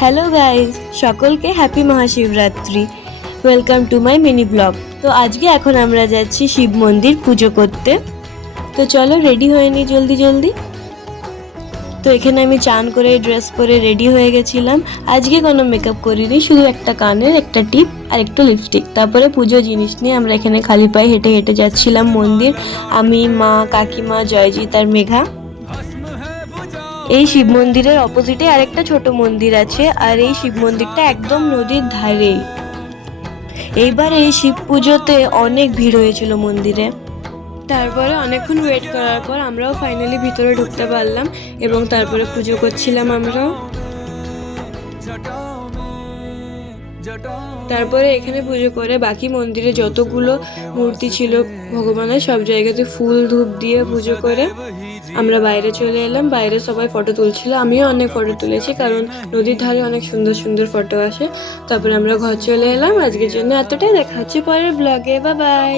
Hello guys, সকলকে happy Mahashivratri. Welcome to my mini blog. তো আজকে এখন আমরা যাচ্ছি শিব মন্দির পুজো করতে। তো চলো রেডি হয়ে নিই জলদি জলদি। তো এখানে আমি চান করে ড্রেস পরে রেডি হয়ে গেছিলাম। আজকে কোনো মেকআপ করিনি, শুধু একটা কানের একটা টিপ আর একটু লিপস্টিক। তারপরে পুজো জিনিস নিয়ে আমরা এখানে খালি পায়ে হেঁটে হেঁটে যাচ্ছিলাম মন্দির। আমি, মা, কাকিমা, জয়জিৎ আর মেঘা। এই শিব মন্দিরের অপোজিটে আরেকটা ছোট মন্দির আছে, আর এই শিব মন্দিরটা একদম নদীর ধারে। এইবার এই শিব পুজোতে অনেক ভিড় হয়েছিল মন্দিরে। তারপরে অনেকক্ষণ ওয়েট করার পর আমরাও ফাইনালি ভিতরে ঢুকতে পারলাম এবং তারপরে পুজো করছিলাম আমরাও। তারপরে এখানে পুজো করে বাকি মন্দিরে যতগুলো মূর্তি ছিল ভগবানের, সব জায়গাতে ফুল ধূপ দিয়ে পুজো করে আমরা বাইরে চলে এলাম। বাইরে সবাই ফটো তুলছিল, আমিও অনেক ফটো তুলেছি, কারণ নদীর ধারে অনেক সুন্দর সুন্দর ফটো আসে। তারপরে আমরা ঘর চলে এলাম। আজকের জন্য এতটাই, দেখা হচ্ছে পরের ব্লগে। Bye bye.